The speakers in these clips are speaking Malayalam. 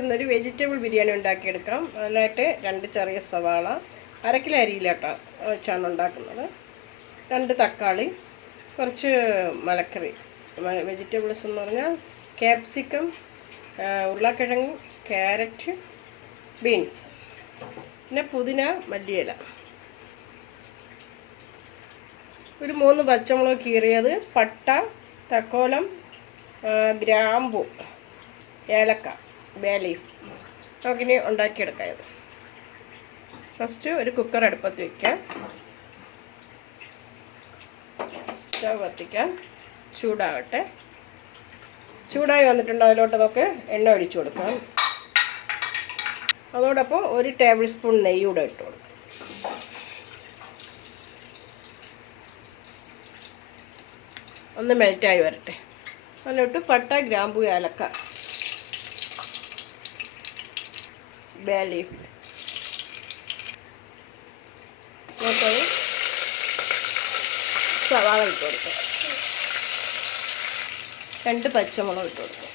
ഇന്നൊരു വെജിറ്റബിൾ ബിരിയാണി ഉണ്ടാക്കിയെടുക്കാം. അതിനായിട്ട് 2 ചെറിയ സവാള, 1/2 കിലോ അരിയിലാട്ടോ വെച്ചാണ് ഉണ്ടാക്കുന്നത്. 2 തക്കാളി, കുറച്ച് മലക്കറി. വെജിറ്റബിൾസ് എന്ന് പറഞ്ഞാൽ ക്യാപ്സിക്കം, ഉരുളക്കിഴങ്ങ്, ക്യാരറ്റ്, ബീൻസ്, പിന്നെ പുതിന, മല്ലിയില, ഒരു 3 പച്ചമുളക് കീറിയത്, പട്ട, തക്കോലം, ഗ്രാമ്പു, ഏലക്ക, ബേ ലീഫ്. നമുക്കിനി ഉണ്ടാക്കിയെടുക്കാം. ഇത് ഫസ്റ്റ് ഒരു കുക്കർ അടുപ്പത്ത് വയ്ക്കാം. സ്റ്റവ് കത്തിക്കാം. ചൂടാകട്ടെ. ചൂടായി വന്നിട്ടുണ്ട്. അതിലോട്ട് നമുക്ക് എണ്ണ ഒഴിച്ചു കൊടുക്കാം. അതോടൊപ്പം 1 ടേബിൾ സ്പൂൺ നെയ്യ് കൂടെ ഇട്ട് കൊടുക്കാം. ഒന്ന് മെൽറ്റായി വരട്ടെ. അതിലോട്ട് പട്ട, ഗ്രാമ്പു, ഏലക്ക, ബേ ലീഫ്, നമുക്കത് സവാള ഇട്ട് കൊടുക്കാം. 2 പച്ചമുളക് ഇട്ട് കൊടുക്കാം.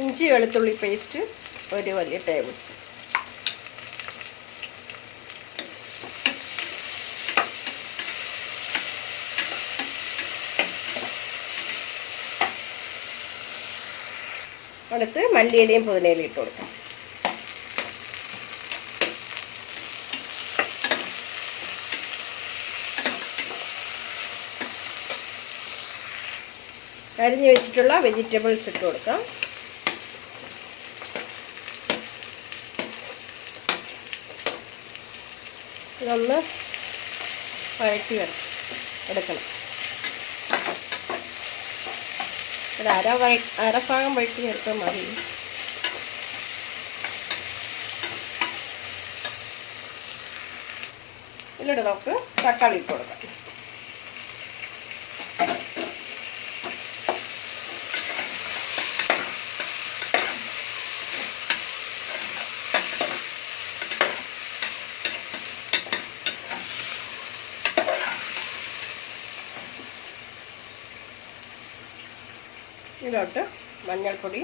ഇഞ്ചി വെളുത്തുള്ളി പേസ്റ്റ് 1 വലിയ ടേബിൾ സ്പൂൺ. അടുത്ത് മല്ലിയിലയും പുതിനയിലയും ഇട്ട് കൊടുക്കാം. അരിഞ്ഞു വെച്ചിട്ടുള്ള വെജിറ്റബിൾസ് ഇട്ട് കൊടുക്കാം. ഇതൊന്ന് വഴറ്റി എടുക്കണം. ഒരു അരഭാഗം വഴറ്റി എടുത്താൽ മതി. ഇതിലൂടെ നമുക്ക് തക്കാളി ഇട്ട് കൊടുക്കാം. ഇതിലോട്ട് മഞ്ഞൾപ്പൊടി,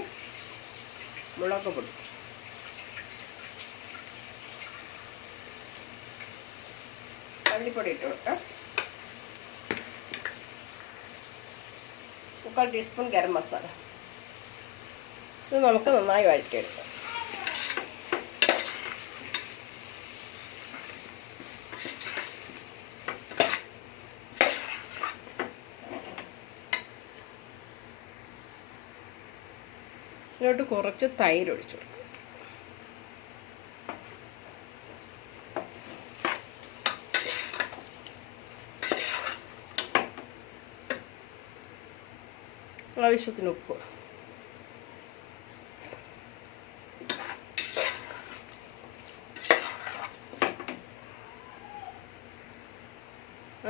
മുളക് പൊടി, മല്ലിപ്പൊടി ഇട്ട് കൊടുക്കാം. 1/4 ടീസ്പൂൺ ഗരം മസാല. ഇത് നമുക്ക് നന്നായി വഴറ്റിയെടുക്കാം. ഇതിലോട്ട് കുറച്ച് തൈര് ഒഴിച്ചു കൊടുക്കും. ആവശ്യത്തിന് ഉപ്പ്.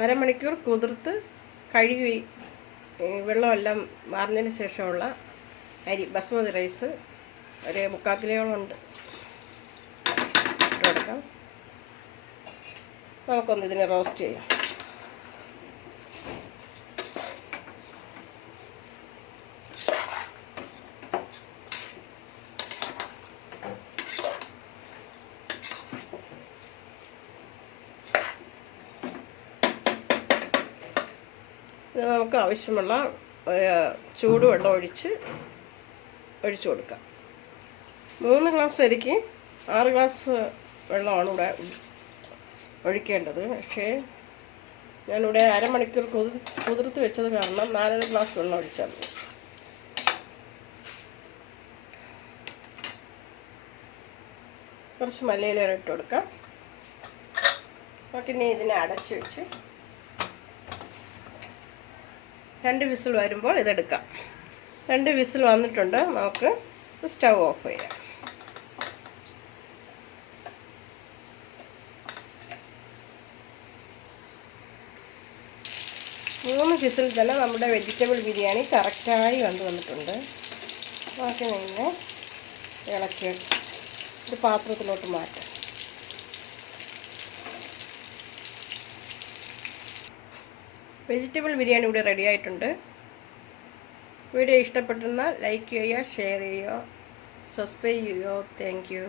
അരമണിക്കൂർ കുതിർത്ത് കഴുകി വെള്ളമെല്ലാം മാറുന്നതിന് ശേഷമുള്ള അരി ബസ്മതി റൈസ് 1/4 കിലോയോളം ഉണ്ട്. ഇട്ട് കൊടുക്കാം. നമുക്കൊന്ന് ഇതിനെ റോസ്റ്റ് ചെയ്യാം. ഇത് നമുക്ക് ആവശ്യമുള്ള ചൂടുവെള്ളം ഒഴിച്ചു കൊടുക്കാം. 3 ഗ്ലാസ് അരിക്ക് 6 ഗ്ലാസ് വെള്ളമാണ് ഇവിടെ ഒഴിക്കേണ്ടത്. പക്ഷേ ഞാനിവിടെ അരമണിക്കൂർ കുതിർത്ത് വെച്ചത് കാരണം 4 ഗ്ലാസ് വെള്ളം ഒഴിച്ചാൽ മതി. കുറച്ച് മല്ലിയില ഇട്ട് കൊടുക്കാം. നമുക്കിനി ഇതിനെ അടച്ച് വെച്ച് 2 വിസിൽ വരുമ്പോൾ ഇതെടുക്കാം. 2 വിസിൽ വന്നിട്ടുണ്ട്. നമുക്ക് സ്റ്റവ് ഓഫ് ചെയ്യാം. മൂന്ന് വിസിൽ തന്നെ നമ്മുടെ വെജിറ്റബിൾ ബിരിയാണി കറക്റ്റായി വന്നിട്ടുണ്ട്. നമുക്ക് ഇങ്ങനെ ഇളക്കി ഒരു പാത്രത്തിലോട്ട് മാറ്റാം. വെജിറ്റബിൾ ബിരിയാണി ഇവിടെ റെഡി ആയിട്ടുണ്ട്. വീഡിയോ ഇഷ്ടപ്പെട്ടിരുന്നാൽ ലൈക്ക് ചെയ്യുക, ഷെയർ ചെയ്യുക, സബ്സ്ക്രൈബ് ചെയ്യുക. Thank you.